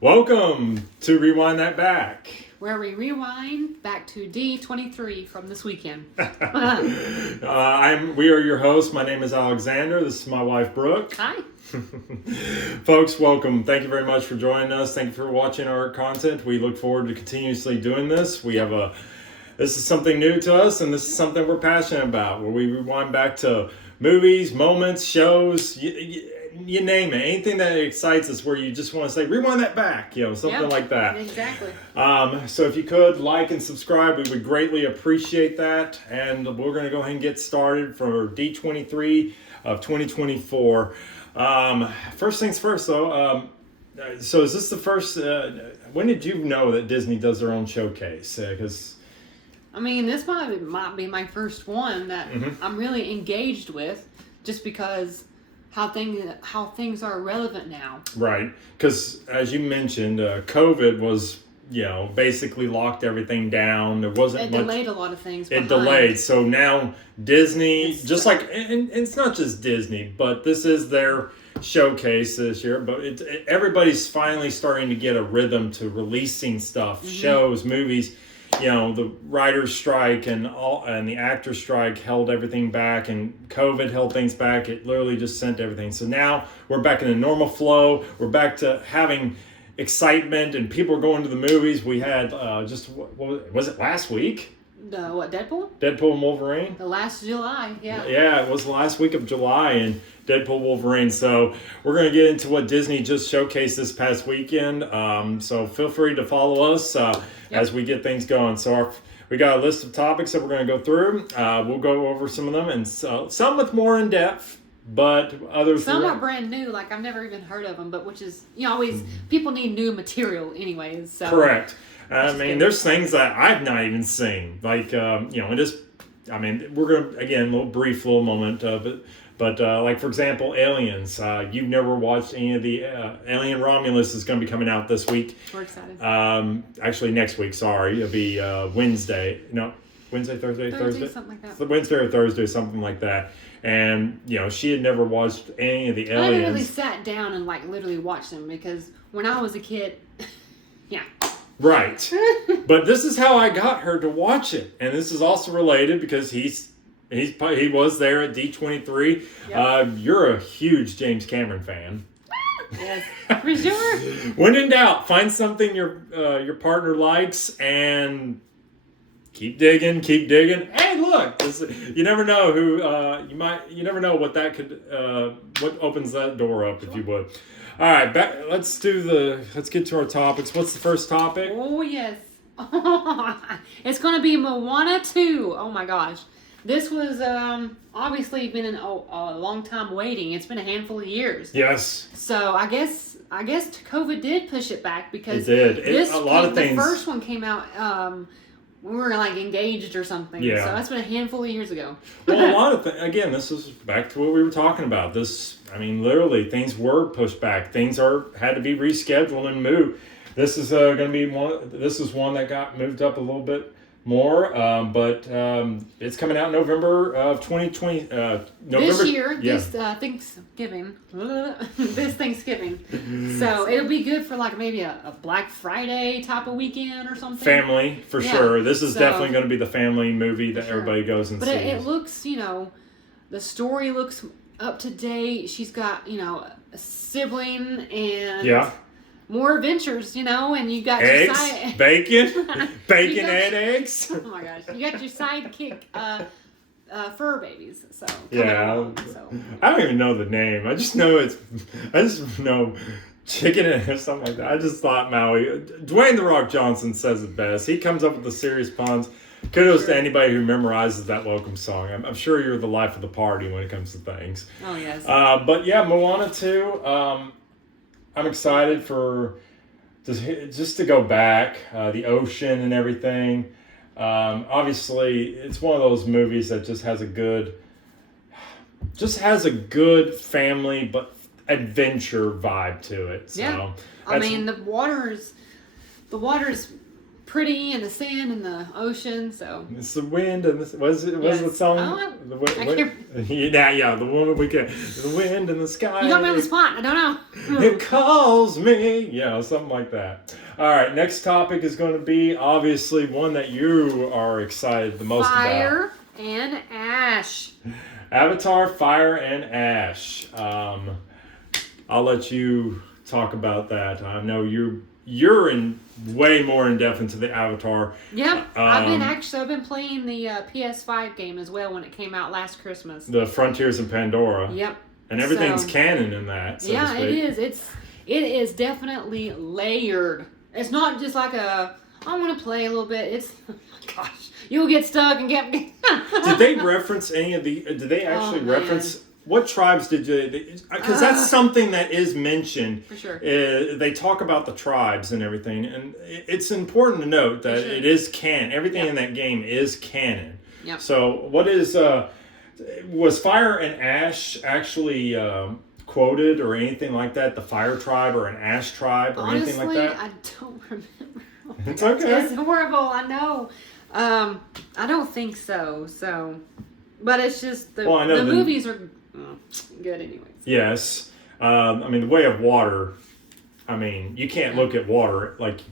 Welcome to Rewind That Back. Where we rewind back to D23 from this weekend. We are your hosts. My name is Alexander. This is my wife, Brooke. Hi. Folks, welcome. Thank you very much for joining us. Thank you for watching our content. We look forward to continuously doing this. This is something new to us, and this is something we're passionate about, where we rewind back to movies, moments, shows, you name it. Anything that excites us, where you just want to say, rewind that back, something like that. Exactly. So if you could like and subscribe, we would greatly appreciate that. And we're going to go ahead and get started for D23 of 2024. First things first, though. So is this the first? When did you know that Disney does their own showcase? Because this might be my first one that I'm really engaged with, just because how things are relevant now. Right, because as you mentioned, COVID was basically locked everything down. There wasn't It delayed a lot of things. It delayed. So now Disney, and it's not just Disney, but this is their showcase this year. But everybody's finally starting to get a rhythm to releasing stuff, shows, movies. The writer's strike and the actor's strike held everything back, and COVID held things back. It literally just sent everything. So now we're back in a normal flow. We're back to having excitement, and people are going to the movies. We had what was it last week? Deadpool? Deadpool and Wolverine? The last July, yeah. Yeah, it was the last week of July, and Deadpool, Wolverine. So we're going to get into what Disney just showcased this past weekend. So feel free to follow us as we get things going. So we got a list of topics that we're going to go through. We'll go over some of them, and some with more in depth, but others. Some are brand new, like I've never even heard of them, but which is always people need new material anyways. So. Correct. There's things that I've not even seen, like we're gonna again a little moment of it. But like, for example, Aliens. You've never watched any of the Alien Romulus is going to be coming out this week. We're excited. Actually, next week, sorry. It'll be Wednesday. No, Wednesday, Thursday? Something like that. So Wednesday or Thursday, something like that. And, she had never watched any of the Aliens. I never really sat down and, literally watched them, because when I was a kid, yeah. Right. But this is how I got her to watch it. And this is also related because he was there at D23. Yep. You're a huge James Cameron fan. Yes, for sure. When in doubt, find something your partner likes and keep digging. Hey, look! You never know who you never know what that could what opens that door up, if you would. All right, let's get to our topics. What's the first topic? Oh yes, it's going to be Moana 2. Oh my gosh. This was obviously been a long time waiting. It's been a handful of years. Yes. So I guess COVID did push it back, because it did. The first one came out we were engaged or something. Yeah. So that's been a handful of years ago. Well, a lot of things. Again, this is back to what we were talking about. Literally, things were pushed back. Things had to be rescheduled and moved. This is going to be one. This is one that got moved up a little bit more, but it's coming out November of 2020. This year, Thanksgiving. This Thanksgiving. So it'll be good for maybe a Black Friday type of weekend or something. Family, for sure. This is definitely going to be the family movie that everybody goes and sees. But it looks, the story looks up to date. She's got, a sibling and... more adventures, and you got eggs, your side... bacon and eggs. Oh my gosh. You got your sidekick fur babies. So I don't even know the name. I just know chicken or something like that. I just thought Maui. Dwayne The Rock Johnson says it best. He comes up with the serious puns. Kudos to anybody who memorizes that welcome song. I'm sure you're the life of the party when it comes to things. Oh yes. But yeah, Moana 2. I'm excited for just to go back, the ocean and everything. Obviously, it's one of those movies that just has a good family but adventure vibe to it. So yeah, the water's pretty and the sand and the ocean. So it's the wind and the was Yes. the song? Oh, The can't- the woman we can. The wind and the sky. you got me on the spot. I don't know. It calls me. Yeah, something like that. All right, next topic is going to be obviously one that you are excited the most about. Fire and ash. Avatar, Fire and Ash. I'll let you talk about that. I know you're in way more in depth into the Avatar. Yep, I've been playing the PS5 game as well when it came out last Christmas. The Frontiers of Pandora. Yep. And everything's So- canon in that. So to Yeah, speak. it is. It is definitely layered. It's not just like I want to play a little bit. It's gosh, you'll get stuck and get. Did they reference any of the? Did they actually man. reference what tribes did you? Because that's something that is mentioned. For sure. They talk about the tribes and everything, and it's important to note that sure. it is canon. Everything in that game is canon. Yep. So, what is was Fire and Ash actually quoted or anything like that? The Fire tribe or an Ash tribe or Honestly, anything like that? I don't remember. It's okay. It's horrible. I know. I don't think so. So, but it's just the Well, I know the the- movies are good anyways. Yes. I mean, the way of water, I mean, you can't look at water like you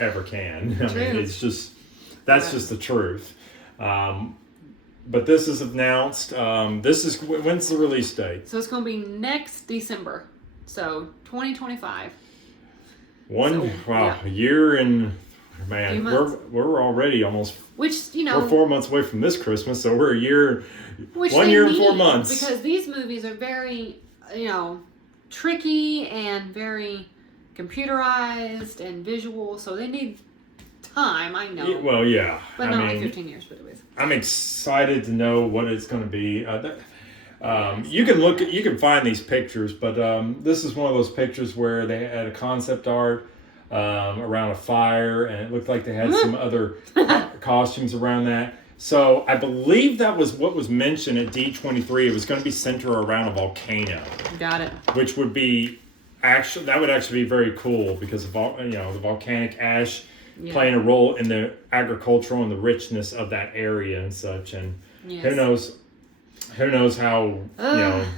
ever can. I mean, True. it's just, that's just the truth. But this is announced. When's the release date? So it's going to be next December. So 2025. Wow, yeah. a year and, Few man, months. we're already almost, Which, we're 4 months away from this Christmas, so we're a year, which 1 they year and 4 need, months. Because these movies are very, tricky and very computerized and visual. So they need time, I know. Well, yeah. But I not like mean, 15 years, but anyways. I'm excited to know what it's going to be. You can find these pictures, but this is one of those pictures where they had a concept art around a fire, and it looked like they had some other costumes around that. So I believe that was what was mentioned at D23. It was going to be centered around a volcano, Got it. which would be that would actually be very cool because of the volcanic ash Yeah. playing a role in the agricultural and the richness of that area and such. And Yes. who knows how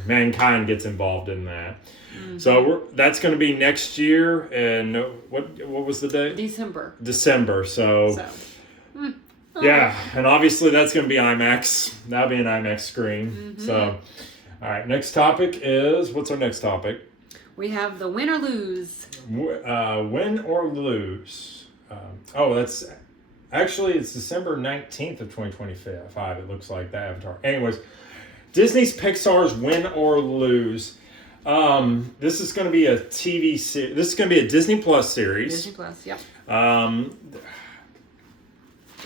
mankind gets involved in that. Mm-hmm. So that's going to be next year. And what was the date? December. So yeah, and obviously that's going to be IMAX. That'll be an IMAX screen. Mm-hmm. So all right, next topic is what's our next topic? We have the win or lose. Win or lose. That's actually it's December 19th of 2025. It looks like the Avatar. Anyways, Disney's Pixar's Win or Lose. This is going to be a TV series. This is going to be a Disney Plus series. Disney Plus, yep.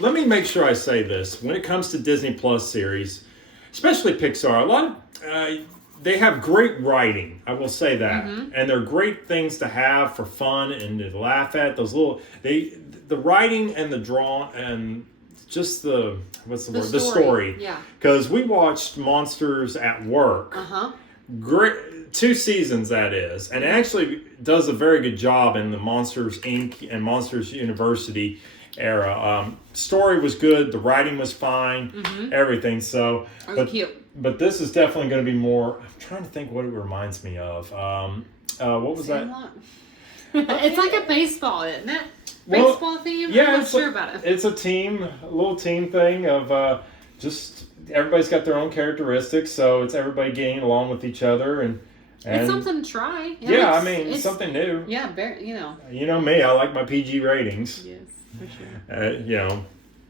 Let me make sure I say this. When it comes to Disney Plus series, especially Pixar, a lot of they have great writing. I will say that, and they're great things to have for fun and to laugh at. Those the writing and the draw and just the the story. Yeah. Because we watched Monsters at Work. Great 2 seasons that is, and it actually does a very good job in the Monsters Inc. and Monsters University era. Story was good, the writing was fine, everything. So, Cute. But this is definitely going to be more. I'm trying to think what it reminds me of. What was that? It's like a baseball, isn't it? Well, Baseball theme? Yeah, I'm not sure about it. It's a little team thing of just everybody's got their own characteristics, so it's everybody getting along with each other and it's something to try. Yeah, I mean, it's something new. Yeah, very, You know me, I like my PG ratings. Yes, for sure.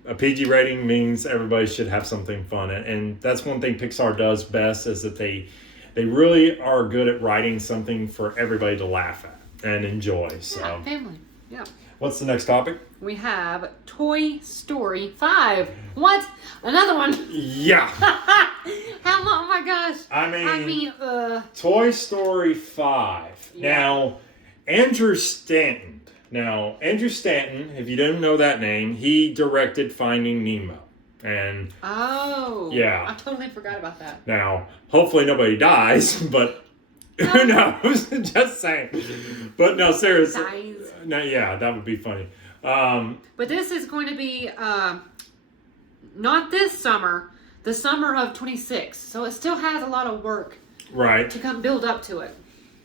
A PG rating means everybody should have something fun, and that's one thing Pixar does best is that they really are good at writing something for everybody to laugh at and enjoy. So, Yeah, family. Yeah. What's the next topic? We have Toy Story 5. What? Another one? Yeah. How long? Oh my gosh. I mean, Toy Story 5. Yeah. Now, Andrew Stanton, if you didn't know that name, he directed Finding Nemo. And yeah. I totally forgot about that. Now, hopefully nobody dies, but who knows? Just saying. But no, seriously. Dies. No, yeah, that would be funny. But this is going to be not this summer, the summer of 26. So it still has a lot of work to come build up to it.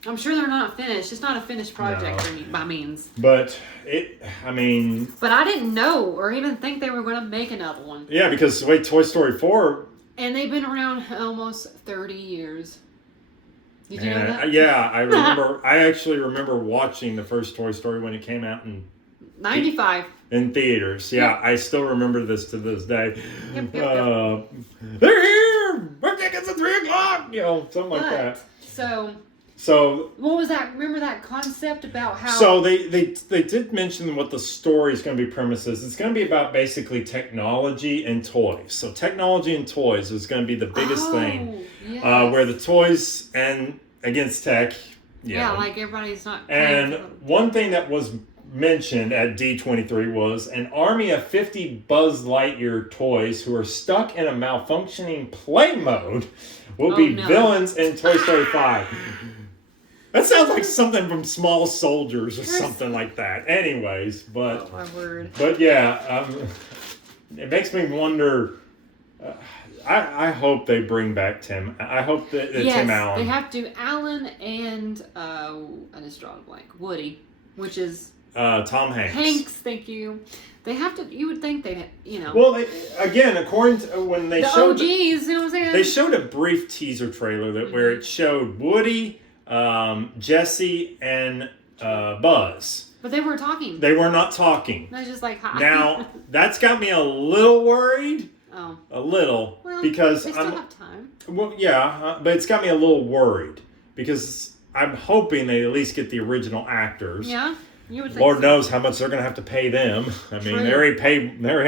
I'm sure they're not finished. It's not a finished project by means. But But I didn't know or even think they were going to make another one. Yeah, because the way Toy Story 4... And they've been around almost 30 years. Did you know that? Yeah, I remember. I actually remember watching the first Toy Story when it came out in 95 in theaters. Yeah, I still remember this to this day. Yep. They're here. Our tickets at 3:00. Something like that. So what was that? Remember that concept about how? So they did mention what the story is going to be premised is. It's going to be about basically technology and toys. So technology and toys is going to be the biggest thing. Yes. Where the toys and against tech. Yeah, like everybody's not. And one thing that was mentioned at D23 was an army of 50 Buzz Lightyear toys who are stuck in a malfunctioning play mode will be villains in Toy Story 5. That sounds like something from Small Soldiers or something like that. Anyways, but... Oh, my word. But yeah, it makes me wonder... I hope they bring back Tim. I hope that Tim Allen. They have to. Allen and... I just draw a blank. Woody, which is... Tom Hanks. Hanks, thank you. They have to... You would think they... Well, again, according to... when they showed... OGs, you know what I'm saying? They showed a brief teaser trailer where it showed Woody... Jesse and Buzz. But they weren't talking. They were not talking. They was just like, hi. Now, that's got me a little worried. Oh. A little. Well, because they still have time. Well, yeah, but it's got me a little worried. Because I'm hoping they at least get the original actors. Yeah? You would think Lord knows how much they're going to have to pay them. I mean, they already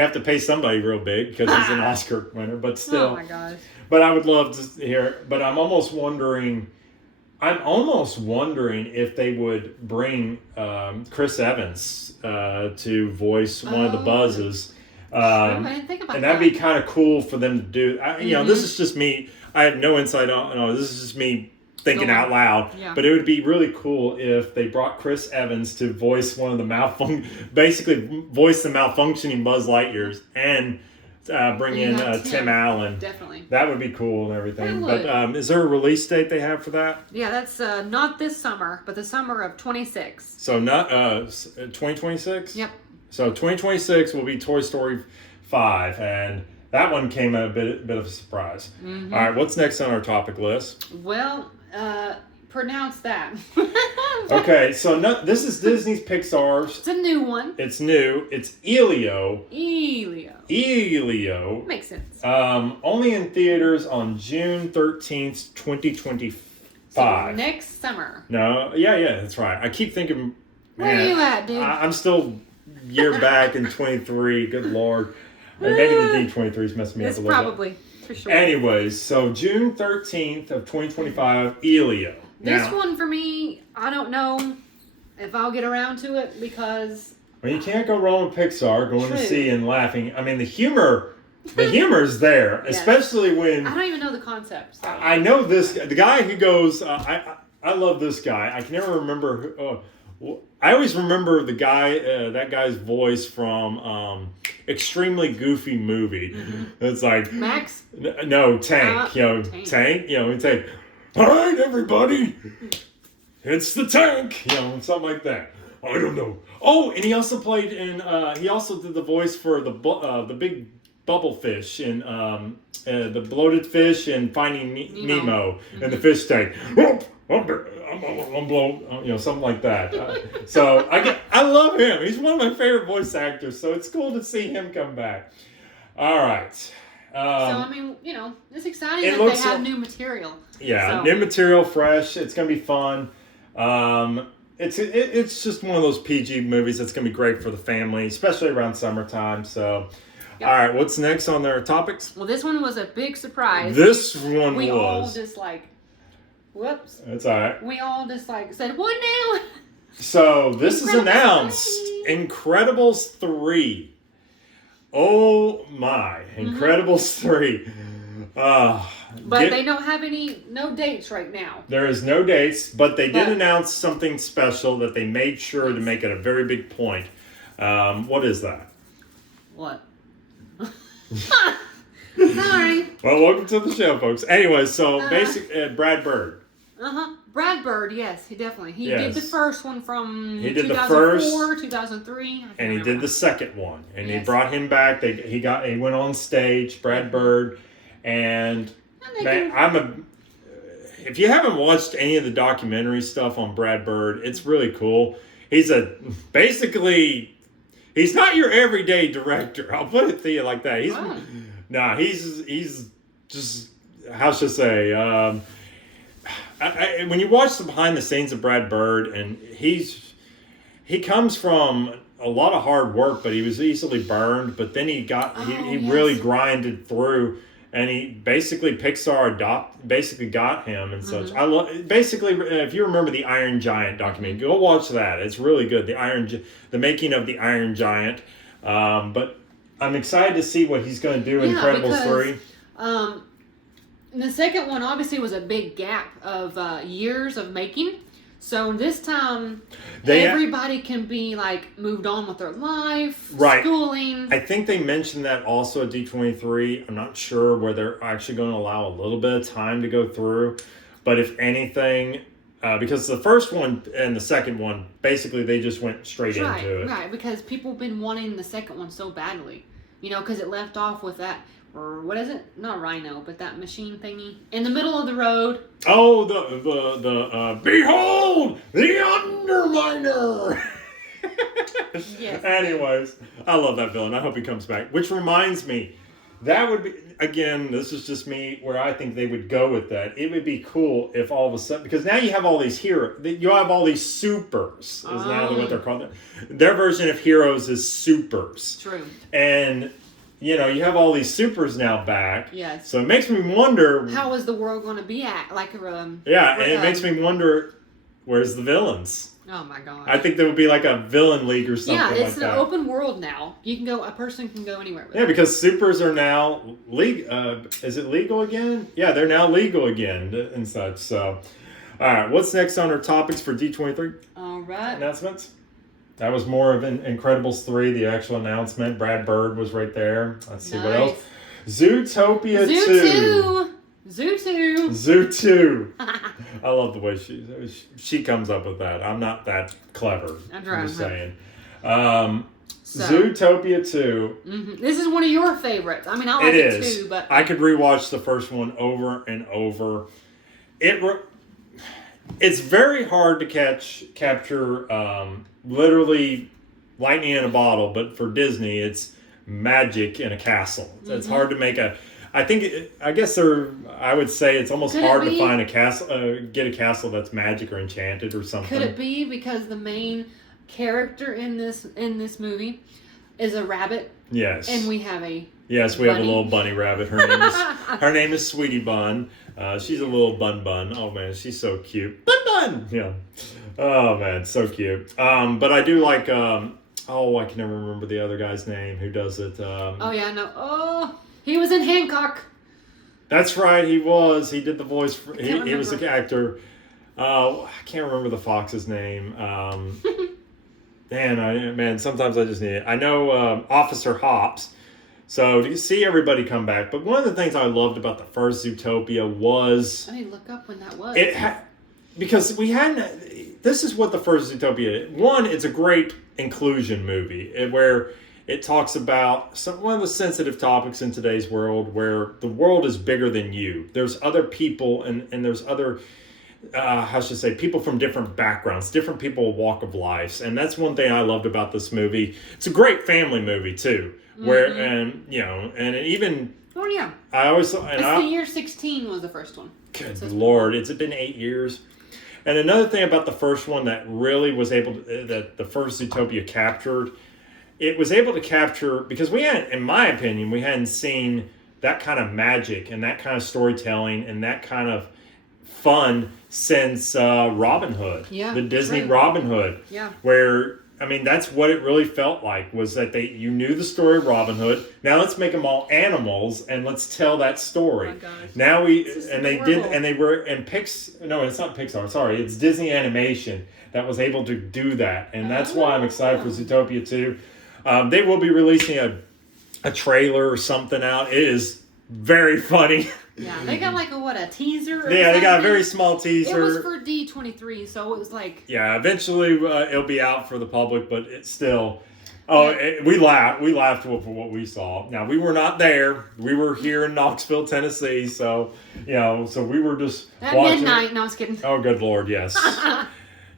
have to pay somebody real big because he's an Oscar winner. But still. Oh, my gosh. But I would love to hear. But I'm almost wondering if they would bring Chris Evans to voice one of the Buzzes. I didn't think about that. And that'd be kind of cool for them to do. This is just me. I have no insight on. No, this is just me thinking out loud. Yeah. But it would be really cool if they brought Chris Evans to voice one of the basically voice the malfunctioning Buzz Lightyears and. Bring in Tim Allen. Definitely. That would be cool and everything. But is there a release date they have for that? Yeah, that's not this summer, but the summer of 26. So not 2026? Yep. So 2026 will be Toy Story 5, and that one came a bit of a surprise. Mm-hmm. All right, what's next on our topic list? Well, pronounce that. Okay, so this is Disney's Pixar's. It's a new one. It's new. It's Elio. Makes sense. Only in theaters on June 13th, 2025. So next summer. No, yeah, that's right. I keep thinking, where are you at, dude? I'm still year back in 23. Good Lord. And maybe the D23's messing me up a little probably, bit. for sure. Anyways, so June 13th of 2025, Elio. This one for me, I don't know if I'll get around to it because... Well, you can't go wrong with Pixar, going to see and laughing. I mean, the humor is there, yes. Especially when... I don't even know the concept. So. I know the guy who goes... I love this guy. I can never remember... I always remember the guy, that guy's voice from Extremely Goofy Movie. Mm-hmm. It's like... Max? No, Tank. Tank. All right, everybody. It's the Tank. Something like that. I don't know. Oh, and he also played in... he also did the voice for the big bubble fish in the bloated fish in Finding Nemo mm-hmm. in the fish tank. I'm blown, something like that. So I love him. He's one of my favorite voice actors. So it's cool to see him come back. All right. So I mean, it's exciting that they have new material. Yeah, new material, fresh. It's gonna be fun. It's just one of those PG movies that's gonna be great for the family, especially around summertime. So, yep. All right, what's next on their topics? Well, this one was a big surprise. We all just whoops. That's all right. We all just said, what now? So this is announced. Incredibles 3. Oh my, Incredibles 3. But they don't have no dates right now. There is no dates, but they did announce something special that they made sure to make it a very big point. What is that? What? Sorry. Well, welcome to the show, folks. Anyway, so Brad Bird. Brad Bird, yes, he definitely. He Yes. did the first one from He did 2004, 2003. And he did the second one. And Yes. he brought him back. He went on stage, Brad Bird. And if you haven't watched any of the documentary stuff on Brad Bird, it's really cool. He's he's not your everyday director. I'll put it to you like that. He's just, how should I say, when you watch the behind the scenes of Brad Bird, and he comes from a lot of hard work, but he was easily burned. But then he really grinded through, and he basically Pixar got him and such. I love if you remember the Iron Giant documentary, go watch that. It's really good. The making of the Iron Giant. But I'm excited to see what he's going to do in Incredibles 3. And the second one obviously was a big gap of years of making. So this time, everybody can be like moved on with their life, schooling. I think they mentioned that also at D23. I'm not sure where they're actually going to allow a little bit of time to go through. But if anything, because the first one and the second one, basically they just went straight into it. Right, because people have been wanting the second one so badly. Because it left off with that. Or what is it? Not rhino, but that machine thingy in the middle of the road. Oh, the behold the Underminer. Yes. Anyways, I love that villain. I hope he comes back. Which reminds me, that would be, again, this is just me where I think they would go with that. It would be cool if all of a sudden, because now you have all these heroes, you have all these supers, is now what they're called. Their version of heroes is supers. True. And you have all these supers now back. Yes. So it makes me wonder, how is the world going to be at? And it makes me wonder, where's the villains? Oh my god. I think there would be like a villain league or something like that. Yeah, it's an open world now. A person can go anywhere with it. Yeah, because supers are now is it legal again? Yeah, they're now legal again and such. So, all right, what's next on our topics for D23? All right. Announcements? That was more of an Incredibles 3, the actual announcement. Brad Bird was right there. Let's see what else. Zootopia 2. Zoo 2. I love the way she comes up with that. I'm not that clever. I'm just saying. Zootopia 2. Mm-hmm. This is one of your favorites. I mean, I like it too, but I could rewatch the first one over and over. It's very hard to capture literally lightning in a bottle, but for Disney, it's magic in a castle. Mm-hmm. It's hard to make I would say it's almost hard to find a castle, get a castle that's magic or enchanted or something. Could it be because the main character in this movie is a rabbit? Yes. And we have a have a little bunny rabbit. Her name is Sweetie Bun. She's a little bun. Oh man, she's so cute. Bun. Yeah. Oh man, so cute. But I do like. I can never remember the other guy's name who does it. He was in Hancock. That's right, he was. He did the voice. He was the actor. I can't remember the fox's name. Sometimes I just need it. I know Officer Hops. So to see everybody come back. But one of the things I loved about the first Zootopia was... I need to look up when that was. Because we hadn't... This is what the first Zootopia... One, it's a great inclusion movie where it talks about one of the sensitive topics in today's world where the world is bigger than you. There's other people and there's other... people from different backgrounds, different people walk of lives. And that's one thing I loved about this movie. It's a great family movie too. Where, and even... Oh yeah. I always... The year 16 was the first one. Good Lord, it's been 8 years. And another thing about the first one that really was that the first Zootopia captured, it was able to capture, because in my opinion, we hadn't seen that kind of magic and that kind of storytelling and that kind of fun since Robin Hood. Yeah. The Disney Robin Hood. Yeah. Where I mean, that's what it really felt like, was that you knew the story of Robin Hood. Now let's make them all animals and let's tell that story. Oh my gosh. Now they were in no, it's not Pixar, sorry, it's Disney Animation that was able to do that. And that's why I'm excited for Zootopia 2. They will be releasing a trailer or something out. It is very funny. Yeah, they got like a teaser? Yeah, they got a very small teaser. It was for D23, so it was like... Yeah, eventually it'll be out for the public, but it's still... we laughed for what we saw. Now, we were not there. We were here in Knoxville, Tennessee, so we were just at watching. Midnight, no, I was kidding. Oh, good Lord, yes.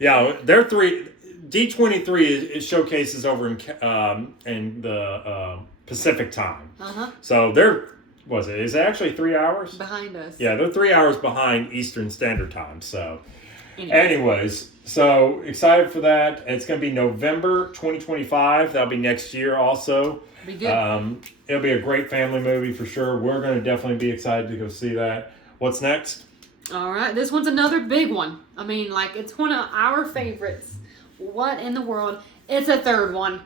Yeah, they're D23 it showcases over in the Pacific time. Uh-huh. So is it actually 3 hours? Behind us. Yeah, they're 3 hours behind Eastern Standard Time, so... Anyways, so excited for that. It's going to be November 2025. That'll be next year also. Be good. It'll be a great family movie for sure. We're going to definitely be excited to go see that. What's next? All right, this one's another big one. I mean, like, it's one of our favorites. What in the world? It's a third one.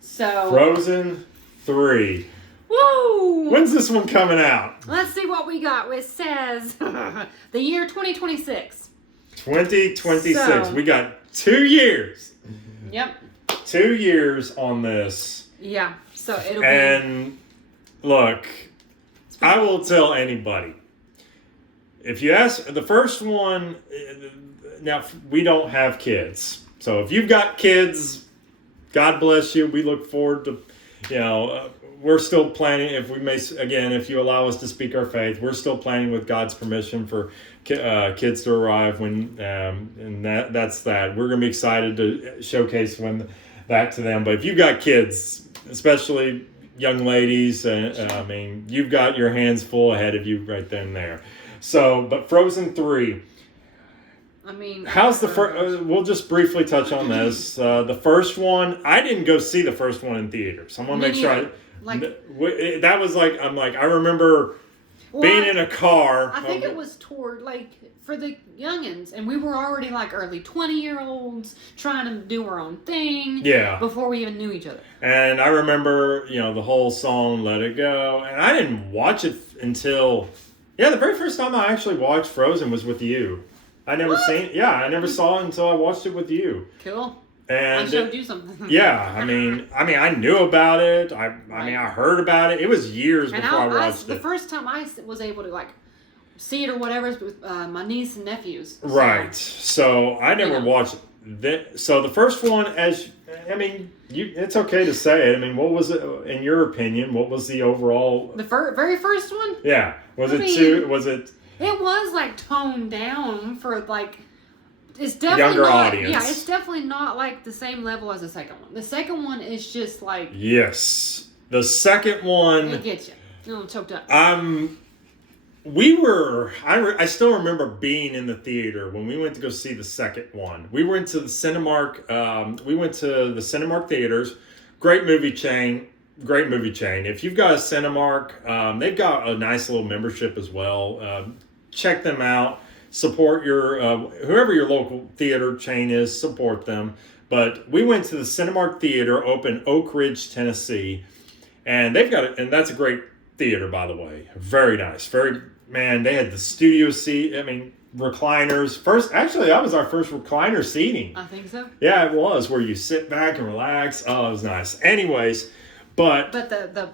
So Frozen 3. Woo! When's this one coming out? Let's see what we got. It says the year 2026. 2026. So, we got 2 years. Yep. 2 years on this. Yeah. So it'll be. Look, I will tell anybody. If you ask the first one, now we don't have kids. So if you've got kids, God bless you. We look forward to, we're still planning, if you allow us to speak our faith, we're still planning with God's permission for kids to arrive and that's that. We're going to be excited to showcase that to them. But if you've got kids, especially young ladies, you've got your hands full ahead of you right then and there. So, but Frozen 3. I mean, how's the first? We'll just briefly touch on this. The first one, I didn't go see the first one in theaters. I want to make sure that was I remember being in a car. I think it was toward for the youngins, and we were already early 20-year-olds trying to do our own thing. Yeah. Before we even knew each other. And I remember, the whole song "Let It Go," and I didn't watch it until the very first time I actually watched Frozen was with you. I never saw it until I watched it with you. Cool. And I showed you something. Yeah, I mean, I knew about it. I heard about it. It was years before I watched it. The first time I was able to see it or whatever is with my niece and nephews. So, right. So I never watched it. So the first one, it's okay to say it. I mean, what was it in your opinion? What was the overall? The very first one? Yeah. Was it? It was toned down for it's definitely younger not, audience. Yeah, it's definitely not the same level as the second one. The second one is just yes, the second one. It gets you. I'm choked up. I still remember being in the theater when we went to go see the second one. We went to the Cinemark. We went to the Cinemark theaters. Great movie chain. If you've got a Cinemark, they've got a nice little membership as well. Check them out. Support your whoever your local theater chain is. Support them. But we went to the Cinemark Theater, open Oak Ridge, Tennessee, and they've got it. And that's a great theater, by the way. Very nice. They had the studio seat. Recliners. That was our first recliner seating. I think so. Yeah, it was, where you sit back and relax. Oh, it was nice. Anyways, but the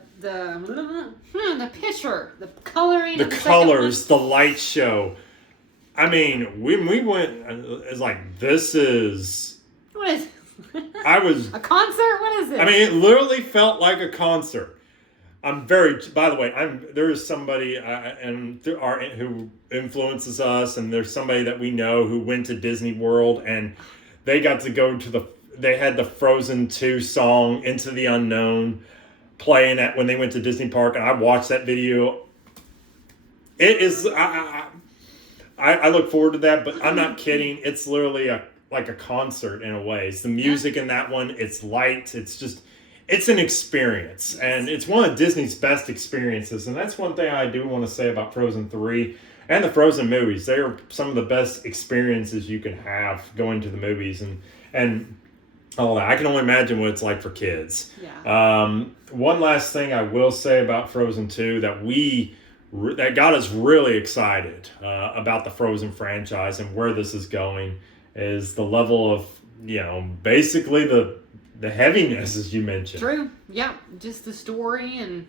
picture, the coloring, the colors, the light show. When we went, it's this is. What is? I was a concert. What is it? It literally felt like a concert. By the way, there is somebody who influences us, and there's somebody that we know who went to Disney World, and they got to go they had the Frozen 2 song, Into the Unknown, playing when they went to Disney Park, and I watched that video. It is, I look forward to that, but I'm not kidding. It's literally like a concert in a way. It's the music in that one. It's light. It's an experience, and it's one of Disney's best experiences. And that's one thing I do want to say about Frozen 3 and the Frozen movies. They are some of the best experiences you can have going to the movies. And all that. I can only imagine what it's like for kids. Yeah. One last thing I will say about Frozen 2 that got us really excited about the Frozen franchise and where this is going is the level of, basically the heaviness, as you mentioned. True. Yeah. Just the story and.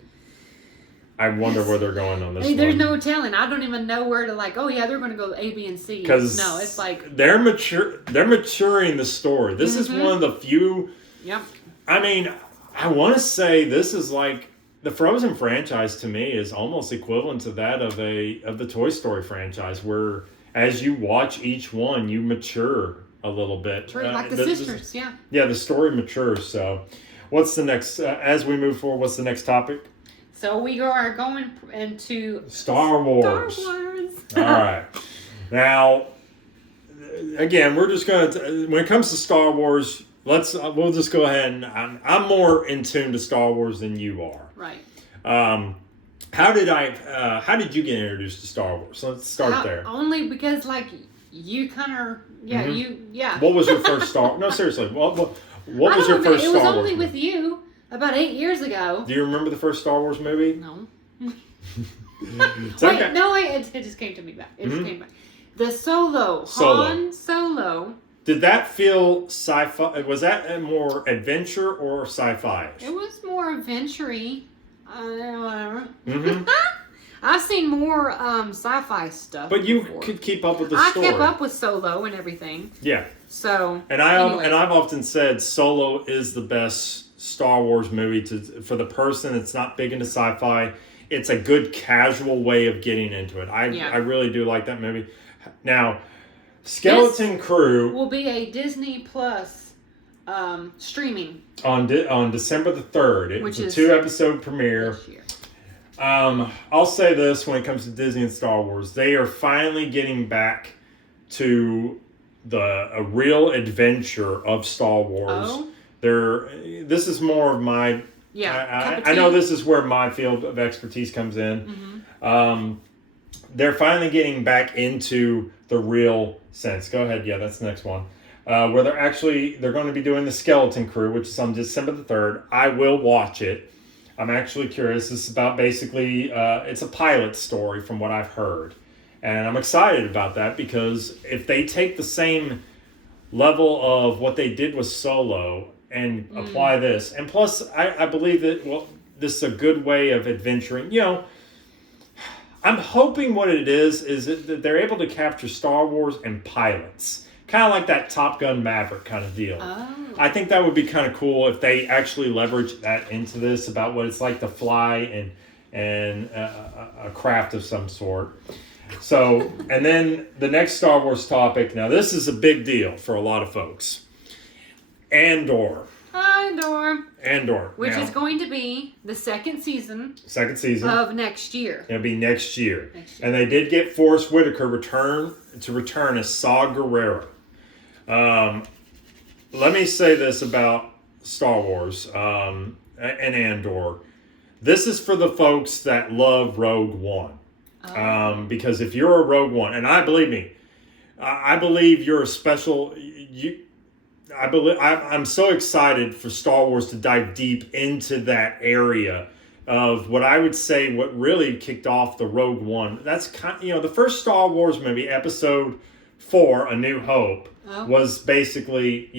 I wonder where they're going on this. There's no telling. I don't even know where to they're going to go A, B, and C. Because no, it's like they're maturing the story. This is one of the few. Yep. I mean, I want to say this is like the Frozen franchise to me is almost equivalent to that of the Toy Story franchise, where as you watch each one, you mature a little bit. True, like the sisters, yeah. Yeah, the story matures. So, what's the next? As we move forward, what's the next topic? So we are going into Star Wars. Star Wars. All right. Now, again, we're just going to, when it comes to Star Wars, we'll just go ahead and I'm more in tune to Star Wars than you are. Right. How did you get introduced to Star Wars? Let's start there. Only because you kind of, What was your first Star? No, seriously. What was your first Star Wars? It was only with you. About 8 years ago. Do you remember the first Star Wars movie? No. Okay. It just came to me back. It just came back. The Han Solo. Did that feel sci-fi? Was that a more adventure or sci-fi? It was more adventure-y. Whatever. Mm-hmm. I've seen more sci-fi stuff. But you could keep up with the story. I kept up with Solo and everything. Yeah. So. And I've often said Solo is the best Star Wars movie for the person that's not big into sci-fi. It's a good casual way of getting into it. I really do like that movie. Now, Skeleton Crew will be a Disney Plus streaming on December the 3rd. It's a 2-episode premiere. This year. I'll say this when it comes to Disney and Star Wars, they are finally getting back to a real adventure of Star Wars. Oh. This is more of my. Yeah, I know this is where my field of expertise comes in. Mm-hmm. They're finally getting back into the real sense. Go ahead. Yeah, that's the next one. Where they're going to be doing the Skeleton Crew, which is on December the 3rd. I will watch it. I'm actually curious. This is about basically, it's a pilot story from what I've heard. And I'm excited about that because if they take the same level of what they did with Solo and apply this, and plus I believe that, this is a good way of adventuring. I'm hoping what it is that they're able to capture Star Wars and pilots. Kind of like that Top Gun Maverick kind of deal. Oh. I think that would be kind of cool if they actually leverage that into this, about what it's like to fly and a craft of some sort. So, and then the next Star Wars topic. Now, this is a big deal for a lot of folks. Andor. Which is going to be the second season of next year. It'll be next year. And they did get Forrest Whitaker to return as Saw Gerrera. Let me say this about Star Wars and Andor. This is for the folks that love Rogue One. Because if you're a Rogue One, and I believe you're a special. I'm so excited for Star Wars to dive deep into that area of what I would say what really kicked off the Rogue One. That's the first Star Wars movie, Episode 4, A New Hope, was basically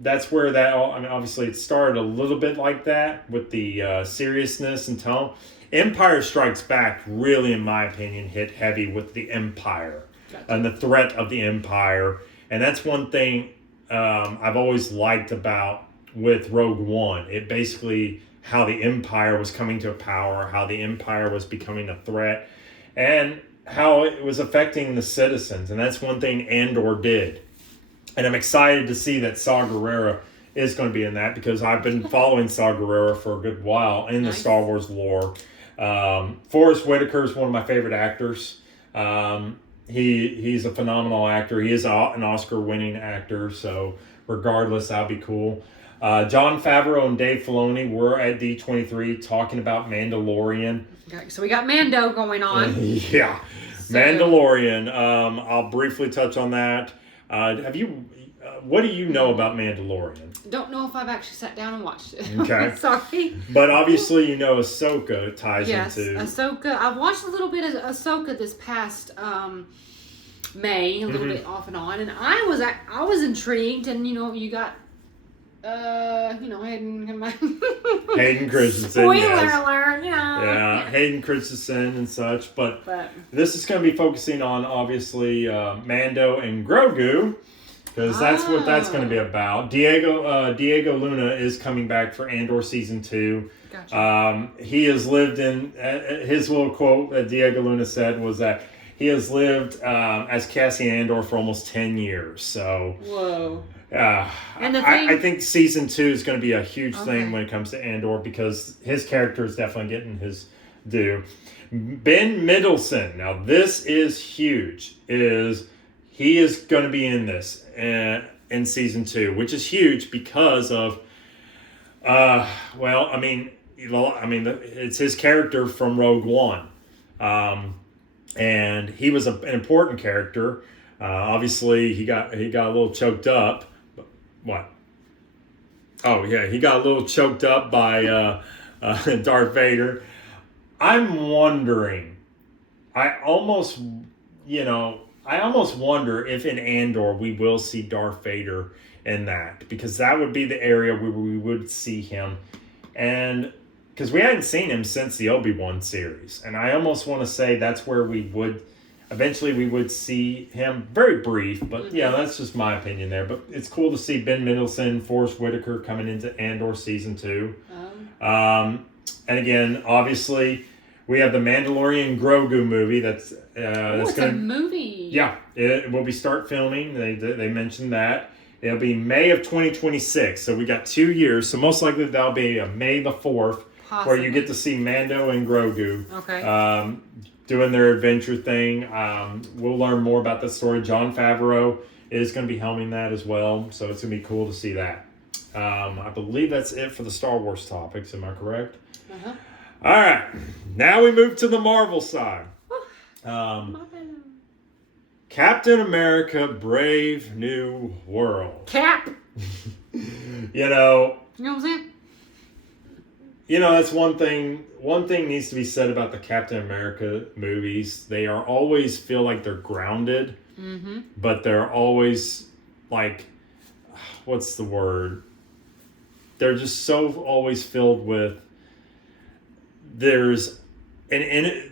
that's where that. Obviously, it started a little bit like that with the seriousness and tone. Empire Strikes Back really, in my opinion, hit heavy with the Empire and the threat of the Empire. And that's one thing I've always liked about with Rogue One. It basically how the Empire was coming to power, how the Empire was becoming a threat, and how it was affecting the citizens. And that's one thing Andor did. And I'm excited to see that Saw Gerrera is going to be in that, because I've been following Saw Gerrera for a good while in the Star Wars lore. Forrest Whitaker is one of my favorite actors. He's a phenomenal actor. He is an Oscar-winning actor, so regardless, that'll be cool. Jon Favreau and Dave Filoni were at D23 talking about Mandalorian. So we got Mando going on. Yeah, so. Mandalorian. I'll briefly touch on that. Have you? What do you know about Mandalorian? Don't know if I've actually sat down and watched it. Okay. Sorry. But obviously, you know Ahsoka ties yes, into... Ahsoka. I watched a little bit of Ahsoka this past May, a little bit off and on, and I was intrigued, and you got Hayden Christensen. Spoiler alert, Yeah, Hayden Christensen and such, but this is going to be focusing on obviously Mando and Grogu. Because that's what that's going to be about. Diego Luna is coming back for Andor Season 2. Gotcha. He has lived in... his little quote that Diego Luna said was that he has lived as Cassian Andor for almost 10 years. So... Whoa. And I think Season 2 is going to be a huge thing when it comes to Andor because his character is definitely getting his due. Ben Mendelsohn. Now, this is huge. He is going to be in this in Season 2, which is huge because of, it's his character from Rogue One. And he was an important character. Obviously, he got a little choked up. What? Oh, yeah, he got a little choked up by Darth Vader. I'm wondering, I almost wonder if in Andor we will see Darth Vader in that. Because that would be the area where we would see him. And because we hadn't seen him since the Obi-Wan series. And I almost want to say that's where we would see him. Very brief, but yeah, that's just my opinion there. But it's cool to see Ben Mendelsohn, Forrest Whitaker coming into Andor Season 2. And again, obviously... We have the Mandalorian Grogu movie that's it's a movie. Yeah, it will be start filming. They mentioned that. It'll be May of 2026. So we got 2 years. So most likely that'll be May the 4th where you get to see Mando and Grogu doing their adventure thing. We'll learn more about the story. Jon Favreau is going to be helming that as well. So it's going to be cool to see that. I believe that's it for the Star Wars topics. Am I correct? Uh-huh. All right, now we move to the Marvel side. Captain America: Brave New World. Cap. You know what I'm saying? That's one thing. One thing needs to be said about the Captain America movies. They always feel like they're grounded, but they're always like, what's the word? They're just so always filled with. There's an enemy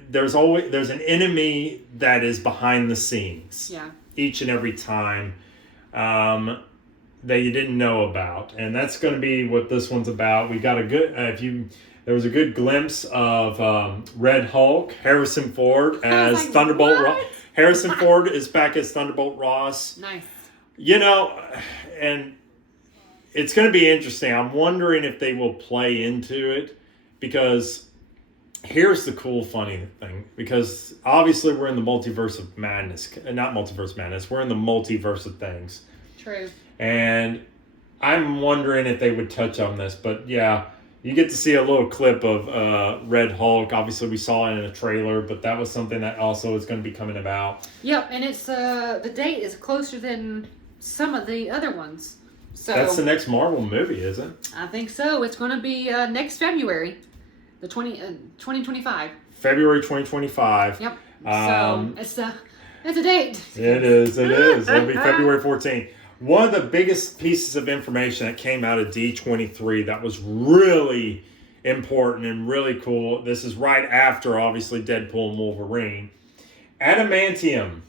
that is behind the scenes. Yeah. Each and every time that you didn't know about, and that's going to be what this one's about. We got a good there was a good glimpse of Red Hulk, Harrison Ford as Thunderbolt Ross. Harrison Ford is back as Thunderbolt Ross. Nice. And it's going to be interesting. I'm wondering if they will play into it because. Here's the cool, funny thing, because obviously we're in the multiverse of madness. Not multiverse madness. We're in the multiverse of things. True. And I'm wondering if they would touch on this. But yeah, you get to see a little clip of Red Hulk. Obviously, we saw it in a trailer, but that was something that also is going to be coming about. Yep, and it's the date is closer than some of the other ones. So that's the next Marvel movie, isn't it? I think so. It's going to be next February. 2025. February 2025. Yep. So it's a date. It is. It'll be February 14th. One of the biggest pieces of information that came out of D23 that was really important and really cool. This is right after, obviously, Deadpool and Wolverine. Adamantium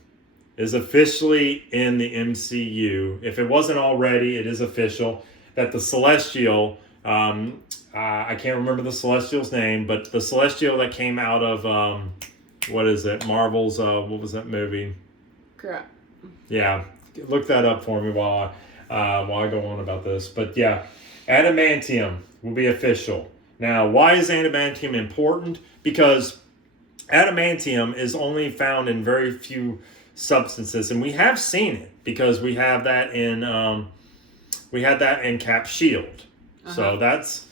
is officially in the MCU. If it wasn't already, it is official that the Celestial... I can't remember the Celestial's name, but the Celestial that came out of, Marvel's, what was that movie? Crap. Yeah, look that up for me while I go on about this. But yeah, Adamantium will be official. Now, why is Adamantium important? Because Adamantium is only found in very few substances, and we have seen it because we have that in Cap's shield. So that's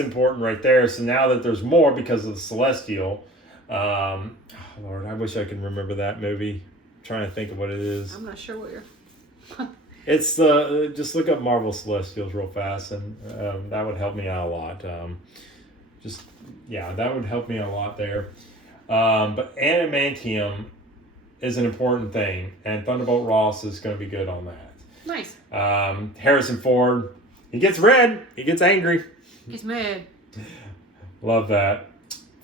important right there. So now that there's more because of the Celestial, Lord, I wish I could remember that movie. I'm trying to think of what it is. I'm not sure what you're... It's the just look up Marvel Celestials real fast, and that would help me out a lot. That would help me a lot there. But adamantium is an important thing, and Thunderbolt Ross is going to be good on that. Nice. Harrison Ford, he gets red, he gets angry. He's mad. Love that.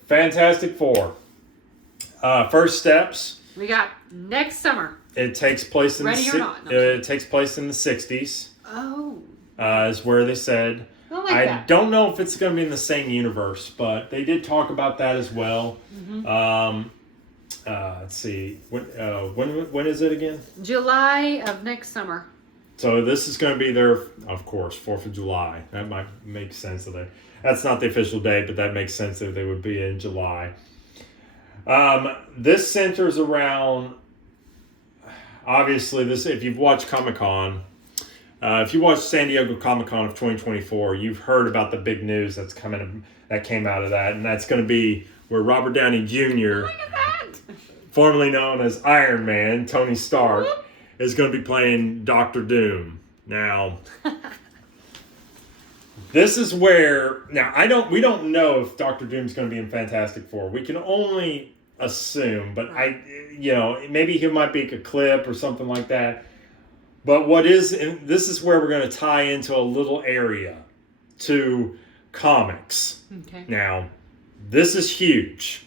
Fantastic Four. First steps. We got next summer. It takes place in Ready or not? No, it takes place in the 60s. Oh. Is where they said. I don't know if it's going to be in the same universe, but they did talk about that as well. Mm-hmm. Let's see. When is it again? July of next summer. So this is going to be their, of course, 4th of July. That might make sense of that. That's not the official date, but that makes sense that they would be in July. This centers around, obviously, this. If you've watched Comic-Con, if you watched San Diego Comic-Con of 2024, you've heard about the big news that came out of that, and that's going to be where Robert Downey Jr., formerly known as Iron Man, Tony Stark, is going to be playing Doctor Doom. Now, this is where we don't know if Doctor Doom's going to be in Fantastic Four. We can only assume, but maybe he might be a clip or something like that. But this is where we're going to tie into a little area to comics. Okay. Now, this is huge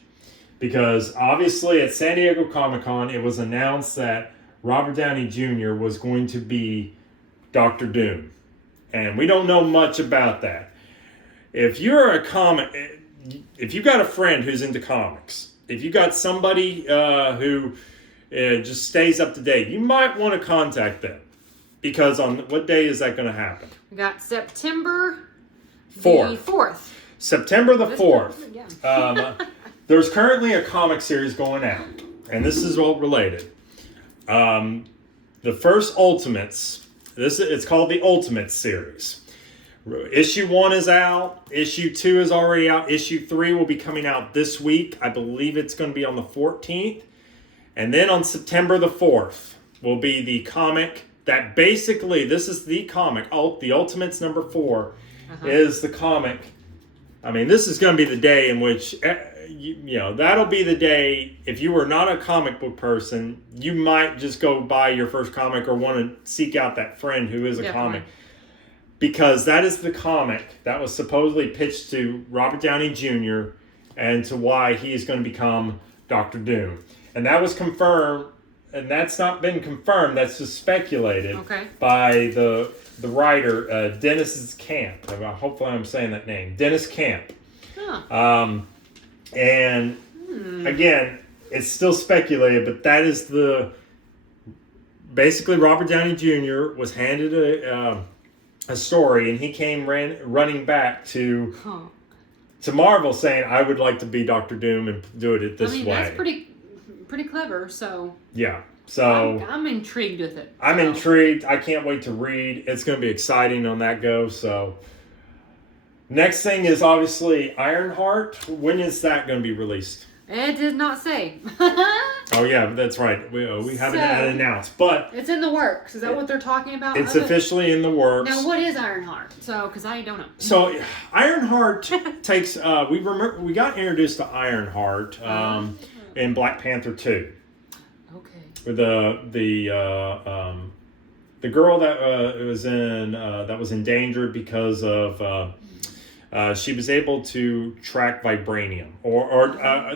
because obviously at San Diego Comic-Con, it was announced that Robert Downey Jr. was going to be Doctor Doom. And we don't know much about that. If you're if you got a friend who's into comics, if you got somebody who just stays up to date, you might want to contact them. Because on what day is that going to happen? We got September 4th. September the 4th. Yeah. There's currently a comic series going out. And this is all related. The first Ultimates, it's called the Ultimates series. Issue 1 is out. Issue 2 is already out. Issue 3 will be coming out this week. I believe it's going to be on the 14th. And then on September the 4th will be the comic that basically, this is the comic. The Ultimates number 4 is the comic. I mean, this is going to be the day in which, that'll be the day, if you were not a comic book person, you might just go buy your first comic or want to seek out that friend who is a comic. Because that is the comic that was supposedly pitched to Robert Downey Jr. and to why he is going to become Doctor Doom. And that was confirmed, and that's not been confirmed, that's just speculated by the writer, Dennis Camp. Hopefully I'm saying that name. Dennis Camp. Huh. And again, it's still speculated, but that is basically Robert Downey Jr. was handed a story, and he came running back to Marvel saying, I would like to be Doctor Doom and do it this way. That's pretty clever, so... Yeah, so... I'm intrigued with it. I'm intrigued. I can't wait to read. It's going to be exciting on that go, so... Next thing is obviously Ironheart. When is that going to be released? It did not say. Oh, yeah, that's right. We haven't announced, but... It's in the works. Is that what they're talking about? It's officially in the works. Now, what is Ironheart? Because I don't know. So, Ironheart takes... we got introduced to Ironheart in Black Panther 2. Okay. With the girl that was endangered because of... she was able to track vibranium,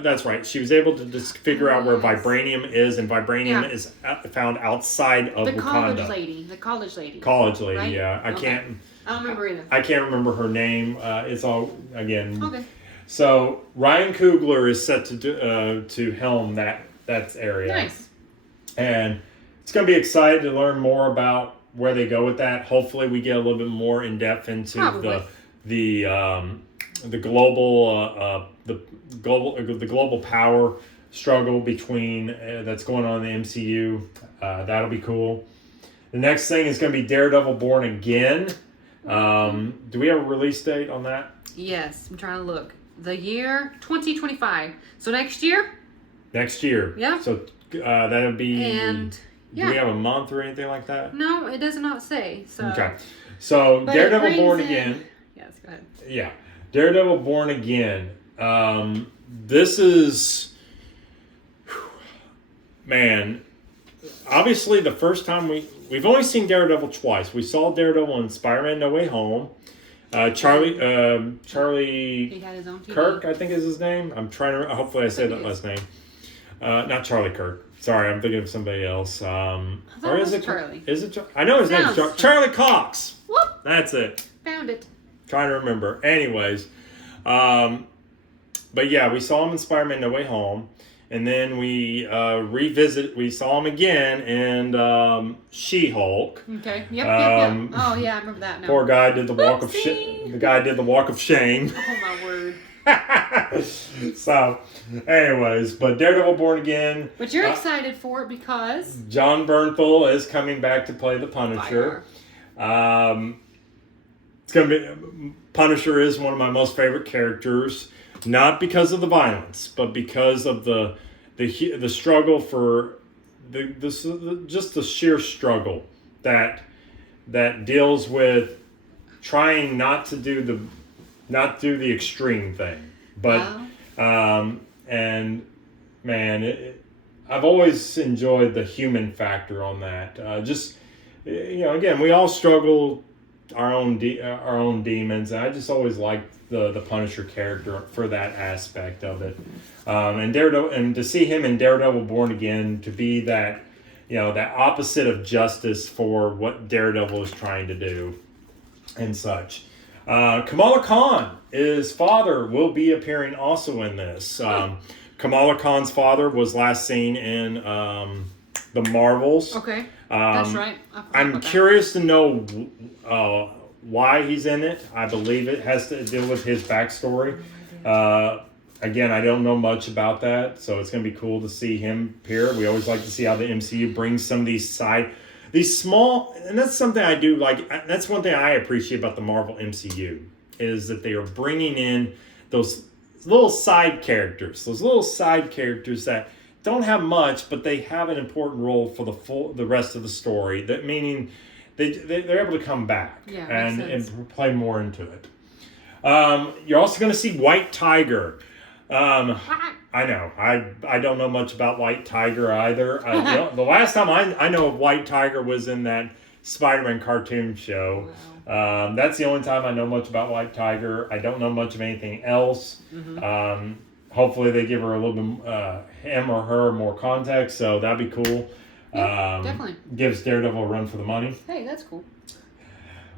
that's right. She was able to just figure out where vibranium is, and vibranium is found outside of Wakanda. The college lady. Right? Yeah. I don't remember either. I can't remember her name. It's all again. Okay. So Ryan Coogler is set to helm that area. Nice. And it's going to be exciting to learn more about where they go with that. Hopefully, we get a little bit more in depth into the global power struggle between that's going on in the MCU. That'll be cool. The next thing is going to be Daredevil Born Again. Do we have a release date on that? Yes, I'm trying to look. The year 2025. So next year? Next year. Yeah. So that'll be... And Do we have a month or anything like that? No, it does not say. So. Okay. So But Daredevil Born Again. Yes, go ahead. Yeah. Daredevil Born Again. This is, man, obviously the first time we've only seen Daredevil twice. We saw Daredevil in Spider-Man No Way Home. Charlie He had his own TV. Kirk, I think is his name. I'm trying to, hopefully I said that last name. Not Charlie Kirk. Sorry, I'm thinking of somebody else. Or is it Charlie? Is it? I know his name is Charlie Cox. Whoop! That's it. Found it. Trying to remember. Anyways, but yeah, we saw him in Spider-Man No Way Home, and then we we saw him again in She-Hulk. Okay. Yep. Oh yeah, I remember that now. Poor guy did the walk of shame. The guy did the walk of shame. Oh my word. So, anyways, but Daredevil Born Again. But you're excited for it because John Bernthal is coming back to play the Punisher. It's gonna be Punisher is one of my most favorite characters, not because of the violence, but because of the struggle for just the sheer struggle that deals with trying not to do the extreme thing, but and man, I've always enjoyed the human factor on that. Again, we all struggle our own demons, and I just always liked the Punisher character for that aspect of it. And Daredevil, and to see him in Daredevil Born Again, to be that opposite of justice for what Daredevil is trying to do and such. Kamala Khan, his father, will be appearing also in this. Kamala Khan's father was last seen in the Marvels. Okay, that's right. I'm curious to know why he's in it. I believe it has to deal with his backstory. Again, I don't know much about that, so it's going to be cool to see him appear. We always like to see how the MCU brings some of these small, and that's something I do like. That's one thing I appreciate about the Marvel MCU is that they are bringing in those little side characters that don't have much, but they have an important role for the rest of the story. That meaning they're able to come back and play more into it. You're also going to see White Tiger. I know. I don't know much about White Tiger either. The last time I know of White Tiger was in that Spider-Man cartoon show. Wow. That's the only time I know much about White Tiger. I don't know much of anything else. Mm-hmm. Hopefully they give her a little bit, him or her more context, so that'd be cool. Yeah, definitely. Gives Daredevil a run for the money. Hey, that's cool.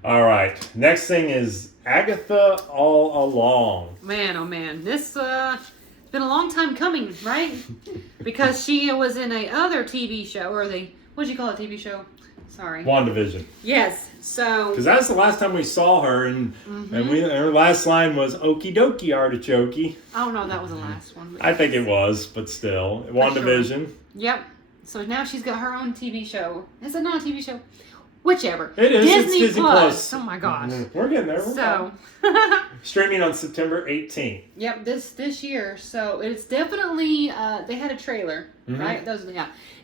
All right. Next thing is Agatha All Along. Man, oh man. This it's been a long time coming, right? Because she was in a other TV show, or what did you call it, TV show? Sorry. WandaVision. Yes. So. Because that's the last time we saw her, and her last line was "Okie dokie, artichokey." Oh no, that was the last one. I think it was, but still, WandaVision. Sure. Yep. So now she's got her own TV show. Is it not a TV show? Whichever. It is. Disney it's Disney Plus. Oh my gosh. We're getting there. So. Streaming on September 18th. Yep, this year. So it's definitely they had a trailer, right?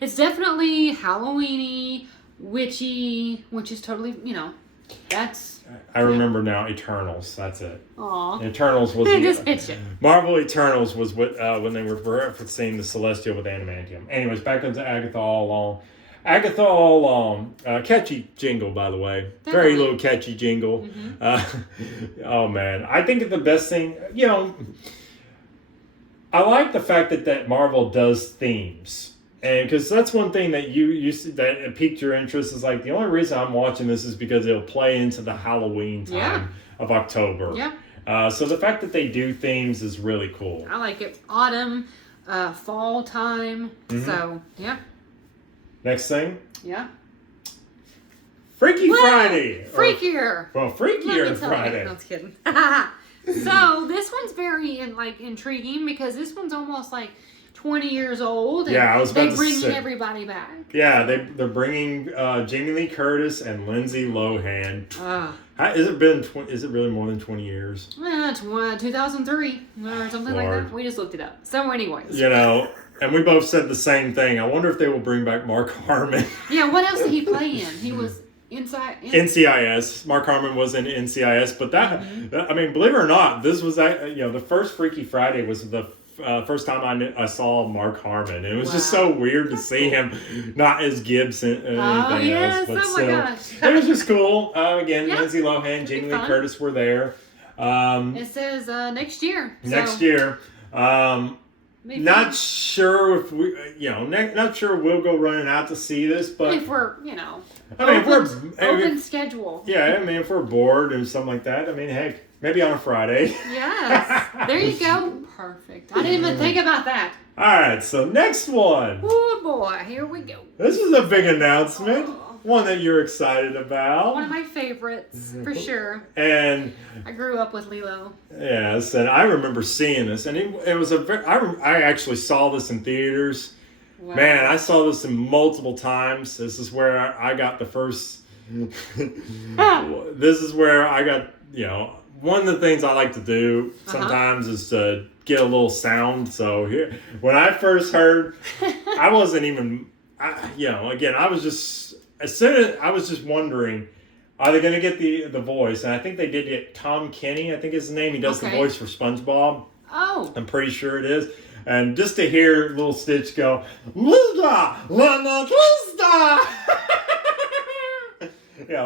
It's definitely Halloween-y, witchy, which is totally, that's. I remember now. Eternals. That's it. Aww. Eternals was just pitch it. Marvel Eternals was what when they were referencing the Celestial with adamantium. Anyways, back into Agatha All Along. Agatha All Along. Catchy jingle, by the way. Definitely. Very little catchy jingle. Mm-hmm. Oh man, I think the best thing. I like the fact that Marvel does themes. And because that's one thing that that piqued your interest is like the only reason I'm watching this is because it'll play into the Halloween time of October. Yeah. So the fact that they do themes is really cool. I like it. Autumn, fall time. Mm-hmm. So yeah. Next thing. Yeah. Freaky Friday. Freakier. Freakier Friday. No, I was kidding. So this one's very intriguing because this one's almost like 20 years old. And I was about to say. They're bringing everybody back. Yeah, they're bringing Jamie Lee Curtis and Lindsay Lohan. Is it really more than 20 years? 2003 or something like that. We just looked it up. So anyways. And we both said the same thing. I wonder if they will bring back Mark Harmon. Yeah, what else did he play in? He was NCIS. Mark Harmon was in NCIS, but that I mean, believe it or not, this was the first Freaky Friday was the first time I saw Mark Harmon. It was just so weird to see him not as Gibbs and anything else, but still, it was just cool. Again, Lindsay Lohan, Jamie Lee Curtis were there. It says next year. Next year. Not sure if we, not sure we'll go running out to see this, but if we're, open schedule. Yeah, I mean, if we're bored and something like that, I mean, heck, maybe on a Friday. Yes, there you go. Perfect. I didn't even think about that. All right, so next one. Oh boy, here we go. This is a big announcement. One that you're excited about. One of my favorites, for sure. And I grew up with Lilo. Yes, and I remember seeing this, and it was I actually saw this in theaters. Wow. Man, I saw this in multiple times. This is where I got the first. This is where I got, one of the things I like to do sometimes is to get a little sound. So here, when I first heard, I wasn't even, again, I was just wondering, are they going to get the voice? And I think they did get Tom Kenny, I think is his name. He does the voice for SpongeBob. Oh. I'm pretty sure it is. And just to hear little Stitch go, Lista, Lista,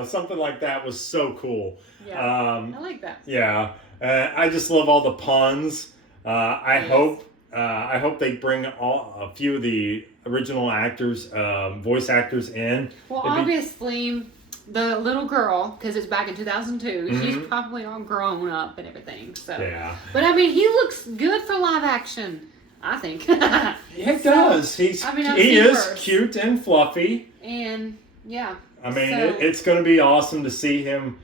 something like that was so cool. Yeah, I like that. Yeah, I just love all the puns. I hope they bring a few of the original actors, voice actors in. Well, obviously, the little girl, because it's back in 2002, she's probably all grown up and everything. So yeah. But I mean, he looks good for live action, I think. Yeah, it does. He is cute and fluffy. And yeah. I mean, it's going to be awesome to see him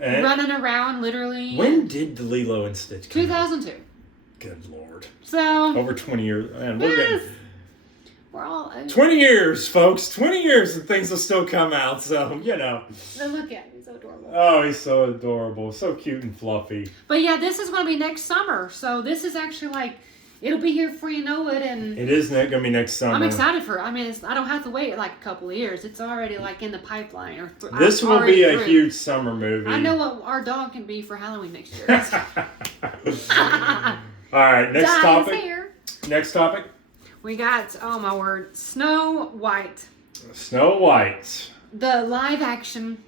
running around, literally. When did the Lilo and Stitch come 2002. Out? Good Lord. So over 20 years. Man, we're all 20 years, folks. 20 years and things will still come out. So, So look at him. He's so adorable. Oh, he's so adorable. So cute and fluffy. But yeah, this is going to be next summer. So this is actually it'll be here before you know it. And it is going to be next summer. I'm excited for it. I mean, I don't have to wait a couple of years. It's already in the pipeline. This will be a huge summer movie. I know what our dog can be for Halloween next year. All right, next topic. Here. Next topic. We got, oh my word, Snow White. Snow White. The live action.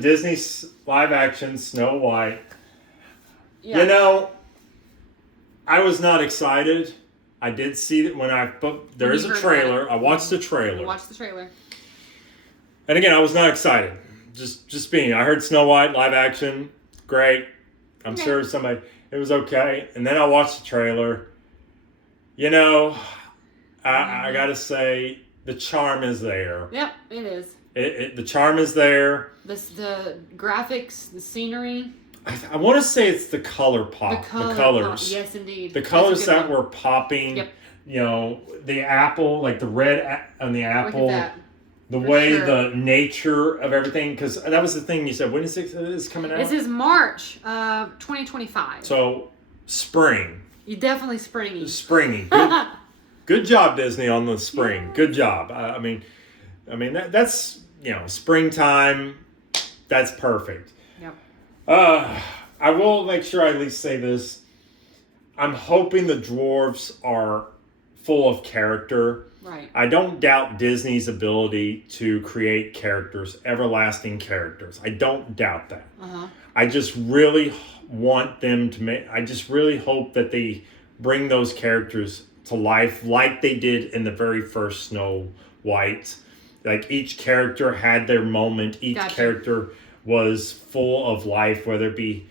Disney's live action Snow White. Yeah. I was not excited. I did see it when there is a trailer. I watched the trailer. Watched the trailer. And again, I was not excited. Just being, I heard Snow White live action. Great. I'm sure it was okay. And then I watched the trailer. I got to say, the charm is there. Yep, it is. The charm is there. The graphics, the scenery. I want to say it's the color pop. The colors. Yes, indeed. The colors that were popping. Yep. The apple, like the red on the apple. Look at that. The way the nature of everything, because that was the thing you said. When is it coming out? This is March 2025. So, spring. You definitely springy. Springy. Good job, Disney, on the spring. Yeah. Good job. I mean, that's springtime. That's perfect. Yep. I will make sure I at least say this. I'm hoping the dwarves are full of character. Right. I don't doubt Disney's ability to create characters, everlasting characters. I don't doubt that. I just really want them to I just really hope that they bring those characters to life like they did in the very first Snow White. Like each character had their moment. Each character was full of life, whether it be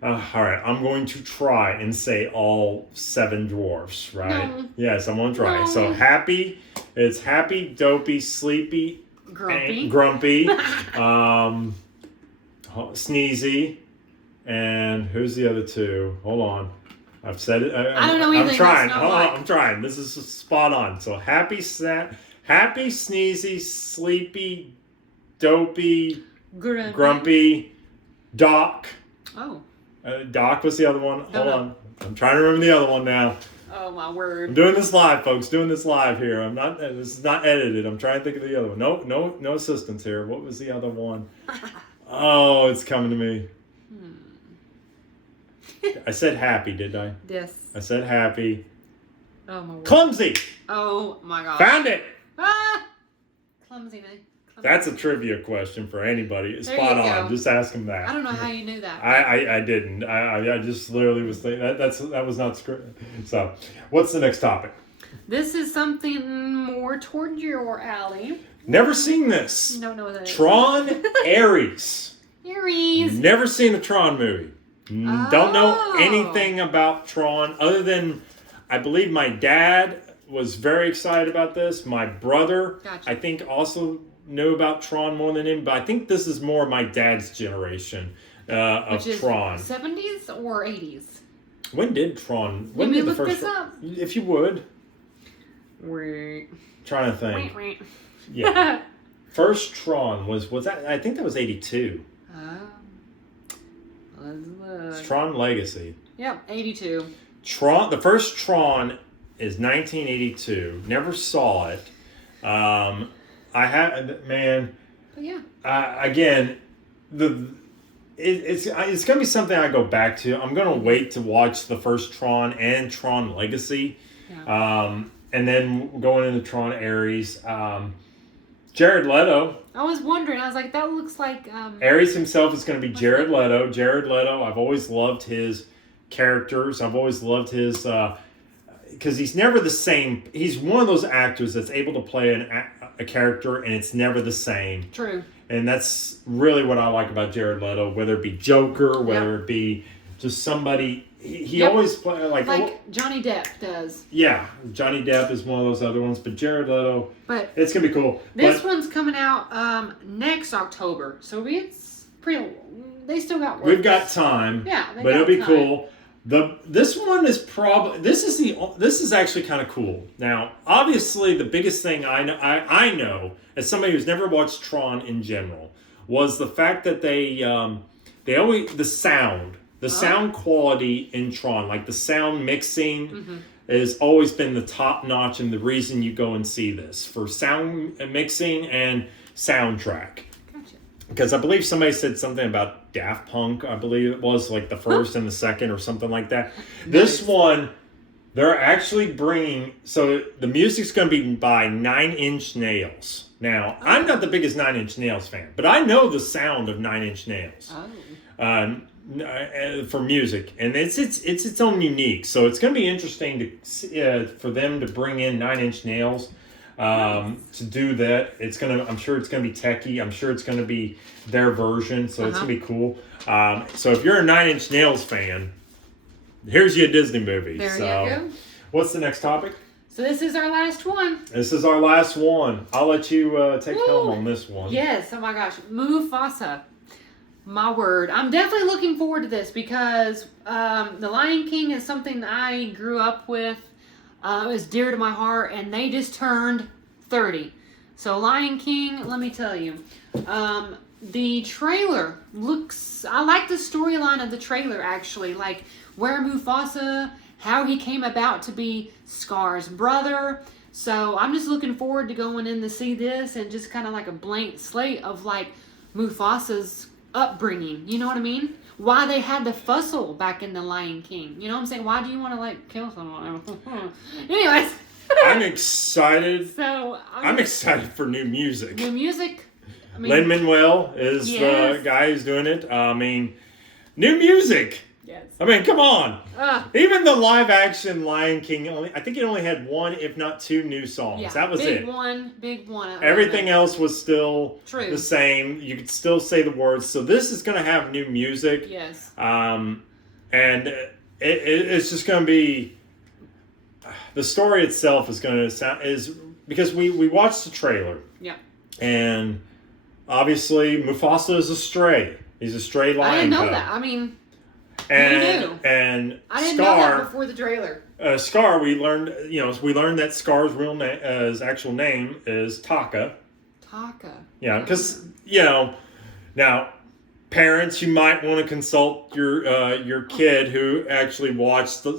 all right, I'm going to try and say all 7 dwarfs, right? No. Yes, I'm going to try. No. So happy, it's happy, dopey, sleepy, grumpy, sneezy, and who's the other 2? Hold on. I've said it. I don't know anything. I'm trying. Hold on, I'm trying. This is spot on. So happy, sneezy, sleepy, dopey, grumpy, Doc. Oh. Doc was the other one. Hold on. I'm trying to remember the other one now. Oh my word! I'm doing this live, folks. Doing this live here. I'm not. This is not edited. I'm trying to think of the other one. No assistance here. What was the other one? Oh, it's coming to me. I said happy, didn't I? Yes. I said happy. Oh my word. Clumsy. Oh my god. Found it. Ah! Clumsy. That's a trivia question for anybody. Spot on. Just ask them that. I don't know how you knew that. I didn't. I just literally was thinking that was not scripted. So, what's the next topic? This is something more toward your alley. Never seen this. You don't know what that is. Tron Ares. Ares. Never seen a Tron movie. Don't know anything about Tron other than I believe my dad was very excited about this. My brother, I think, also knew about Tron more than him, but I think this is more my dad's generation of Tron. 70s or 80s? When did Tron? When did the first? This up? If you would. Wait. Trying to think. Yeah. First Tron was that? I think that was 82. It's Tron Legacy. Yep, 82. Tron. The first Tron is 1982. Never saw it. I had man. But yeah. Again, it's gonna be something I go back to. I'm gonna wait to watch the first Tron and Tron Legacy, and then going into Tron Ares. Jared Leto. I was wondering. I was like, that looks like. Ares himself is going to be Jared Leto. Jared Leto. I've always loved his characters. I've always loved his because he's never the same. He's one of those actors that's able to play a character and it's never the same. True. And that's really what I like about Jared Leto. Whether it be Joker, whether it be just somebody. He always play like Johnny Depp does. Yeah, Johnny Depp is one of those other ones, but Jared Leto. But it's gonna be cool. This one's coming out next October, so it's pretty. They still got work. We've got time. Yeah, but it'll be cool. This one is probably this is actually kind of cool. Now, obviously, the biggest thing I know as somebody who's never watched Tron in general was the fact that they always the sound. The sound quality in Tron, like the sound mixing, has always been the top notch, and the reason you go and see this for sound mixing and soundtrack. Gotcha. Because I believe somebody said something about Daft Punk. I believe it was like the first and the second or something like that. Nice. This one, they're actually bringing. So the music's going to be by 9 Inch Nails. Now, I'm not the biggest 9 Inch Nails fan, but I know the sound of 9 Inch Nails. For music, and it's its own unique. So it's going to be interesting to for them to bring in 9 Inch Nails to do that. I'm sure it's going to be techie. I'm sure it's going to be their version. So it's going to be cool. So if you're a 9 Inch Nails fan, here's your Disney movie. There you go. What's the next topic? So this is our last one. This is our last one. I'll let you take helm on this one. Yes. Oh my gosh, Mufasa. My word. I'm definitely looking forward to this because The Lion King is something that I grew up with. It was dear to my heart, and they just turned 30. So Lion King, let me tell you. The trailer looks... I like the storyline of the trailer, actually. Like, where Mufasa, how he came about to be Scar's brother. So I'm just looking forward to going in to see this and just kind of like a blank slate of, like, Mufasa's upbringing, you know what I mean? Why they had the fussle back in The Lion King. You know what I'm saying? Why do you want to like kill someone? Anyways. I'm excited. So I'm excited for new music. New music. I mean, Lin-Manuel is the guy who's doing it. I mean, new music. Yes. I mean, come on. Even the live action Lion King, I think it only had one, if not two, new songs. Yeah, that was it. Big one. Everything else was still the same. You could still say the words. So this is going to have new music. Yes. And it's just going to be. The story itself is going to sound because we watched the trailer. Yeah. And obviously Mufasa is a stray. He's a stray lion. I didn't know that. I mean. And I didn't Scar, know that before the trailer. Scar, we learned that Scar's real name, his actual name is Taka. Taka. Yeah, because now parents, you might want to consult your kid who actually watched the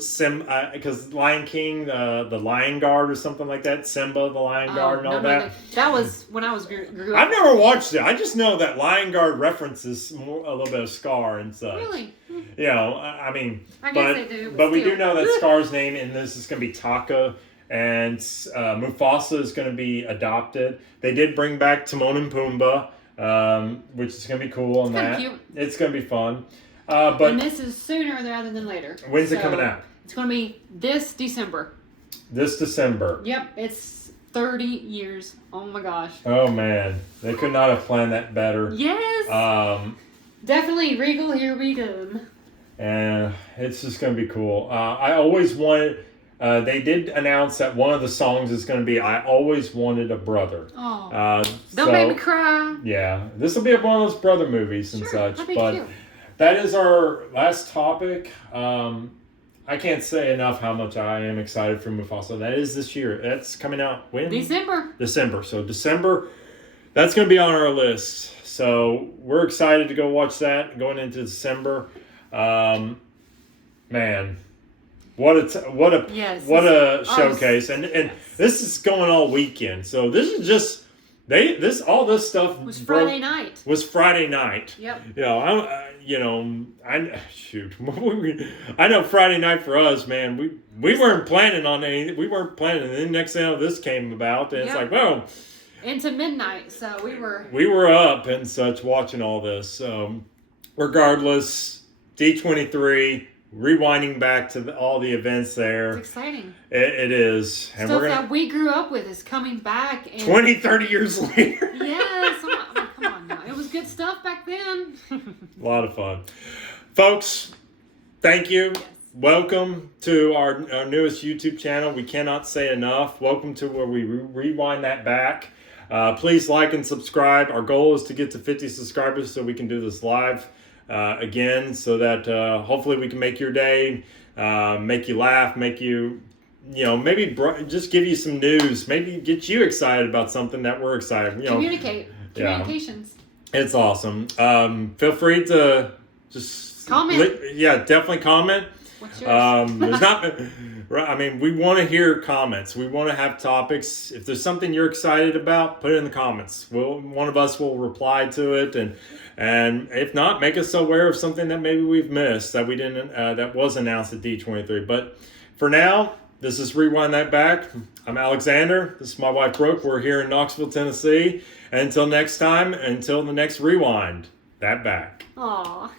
because Lion King, the Lion Guard or something like that, Simba the Lion Guard and all that. That was when I was grew up. I've never watched it. I just know that Lion Guard references a little bit of Scar and such. Really? You know, I mean, I guess they do, but we do know that Scar's name in this is going to be Taka, and Mufasa is going to be adopted. They did bring back Timon and Pumbaa. Which is going to be cool on that. Cute. It's going to be fun. But and this is sooner rather than later. When's it coming out? It's going to be this December. This December. Yep, it's 30 years. Oh my gosh. Oh man, they could not have planned that better. Yes. Definitely Regal, here we come. And it's just going to be cool. I always wanted. They did announce that one of the songs is going to be "I Always Wanted a Brother." Oh, don't make me cry. Yeah, this will be one of those brother movies and such. But cute. That is our last topic. I can't say enough how much I am excited for Mufasa. That is this year. That's coming out when? December. So December, that's going to be on our list. So we're excited to go watch that going into December. Man. What a showcase, and this is going all weekend. So this is just all this stuff was Friday night. Yep. I know Friday night for us, man. We weren't planning on anything. We weren't planning, and then next thing you know, this came about, and it's like, well, into midnight. So we were up and such watching all this. Regardless, D23. Rewinding back to all the events there. It's exciting. It is. And stuff that we grew up with is coming back. 20, 30 years later. Yes. Come on now. It was good stuff back then. A lot of fun. Folks, thank you. Yes. Welcome to our newest YouTube channel. We cannot say enough. Welcome to where we rewind that back. Please like and subscribe. Our goal is to get to 50 subscribers so we can do this live. Again, so that hopefully we can make your day, make you laugh, make you, maybe just give you some news, maybe get you excited about something that we're excited. Communications. It's awesome. Feel free to just comment. Definitely comment. What's yours? There's not. I mean, we want to hear comments. We want to have topics. If there's something you're excited about, put it in the comments. One of us will reply to it, and if not, make us aware of something that maybe we've missed that we didn't that was announced at D23. But for now, this is Rewind That Back. I'm Alexander. This is my wife Brooke. We're here in Knoxville, Tennessee. And until next time, until the next Rewind That Back. Aww.